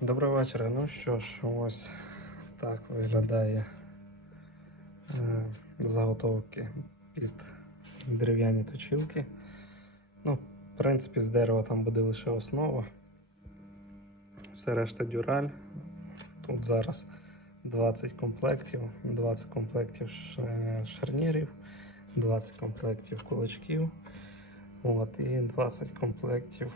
Доброго вечора. Ну що ж, ось так виглядає е, заготовки під дерев'яні точилки. Ну, в принципі, з дерева там буде лише основа. Все решта дюраль. Тут зараз 20 комплектів, 20 комплектів шарнірів, 20 комплектів кулачків. От, і 20 комплектів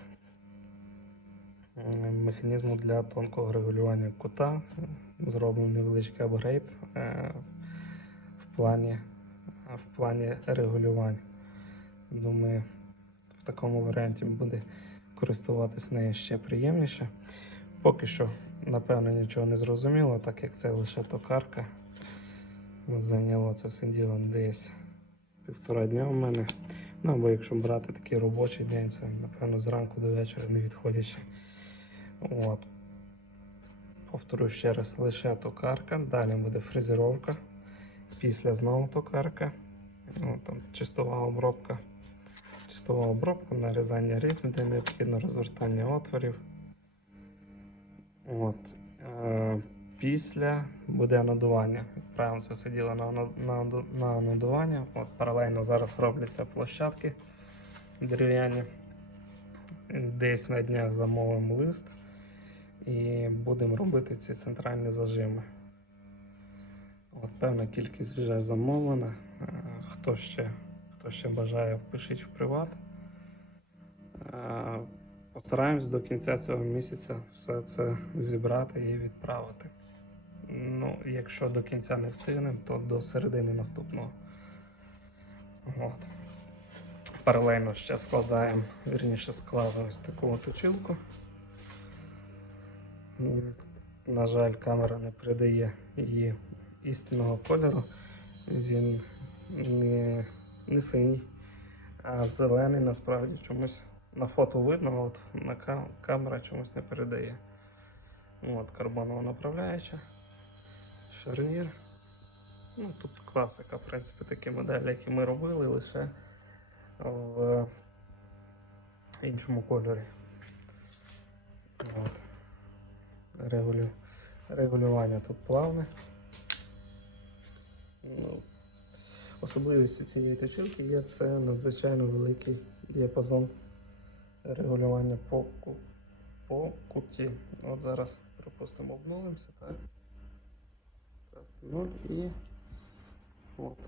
механізму для тонкого регулювання кута. Зроблений невеличкий апгрейд е, в плані, в плані регулювань. Думаю, в такому варіанті буде користуватись нею ще приємніше. Поки що, напевно, нічого не зрозуміло, так як це лише токарка. Зайняло це все діло десь півтора дня у мене. Ну, або якщо брати такий робочий день, це напевно зранку до вечора не відходячи. От. Повторю ще раз, лише токарка, далі буде фрезеровка, після знову токарка, ну, там, чистова обробка, чистова обробка, нарізання різьм, де необхідно розвертання отворів. От. Е, після буде надування. Це все діло на, на, на, на надування. От, паралельно зараз робляться площадки дерев'яні. Десь на днях замовимо лист і будемо робити ці центральні зажими. От, певна кількість вже замовлена. Е, Хто ще, хто ще бажає, пишіть в приват. Е, Постараємось до кінця цього місяця все це зібрати і відправити. Ну, якщо до кінця не встигнемо, то до середини наступного. От. Паралельно ще складаємо, вірніше складаємо ось таку точилку. М, На жаль, камера не передає її істинного кольору. Він не, не синій, а зелений насправді чомусь на фото видно, от на ка- камера чомусь не передає. От, карбонова направляюча, шарнір. Ну, тут класика, в принципі, такі моделі, які ми робили, лише в іншому кольорі. От. Регулю... Регулювання тут плавне. Ну, особливістю цієї точилки є це надзвичайно великий діапазон регулювання по, по куті. От зараз, припустимо, обнулимося, так? Так, ну і от,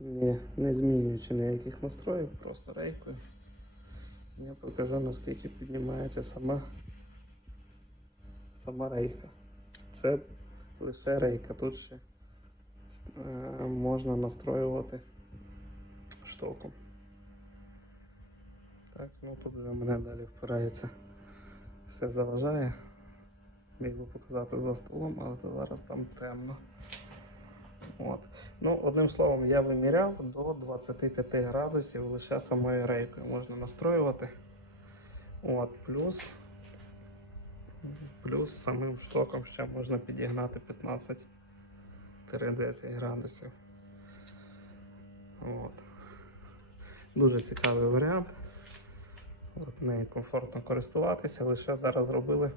не, не змінюючи ніяких настроїв, просто рейкою. Я покажу, наскільки піднімається сама, сама рейка. Це лише рейка. Тут ще е, можна настроювати штоком. Так, ну тут мене далі впирається. Все заважає. Міг би показати за столом, але то зараз там темно. От. Ну, одним словом, я виміряв до 25 градусів лише самою рейкою можна настроювати. От, плюс, плюс самим штоком ще можна підігнати 15-10 градусів. От. Дуже цікавий варіант. От нею комфортно користуватися, лише зараз зробили,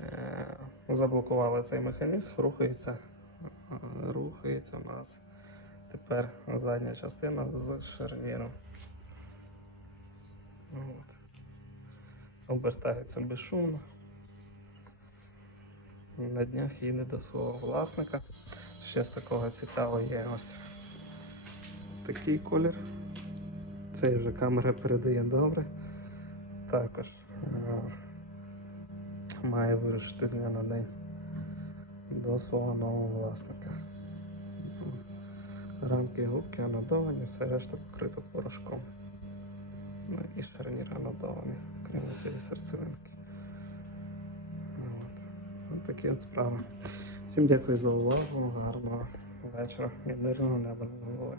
е, заблокували цей механізм, рухається, е, рухається у нас тепер задня частина з шарніром. От. Обертається безшумно. На днях їде до свого власника. Ще з такого цікавого є ось такий колір. Цей вже камера передає добре. Також е, має вирушити з дня на день до свого нового власника. Рамки губки анодовані, все решта покрито порошком. Ну і шарнір анодований, крім цієї серцевинки. Такі от справи. Всім дякую за увагу, гарного вечора і мирного неба над головою.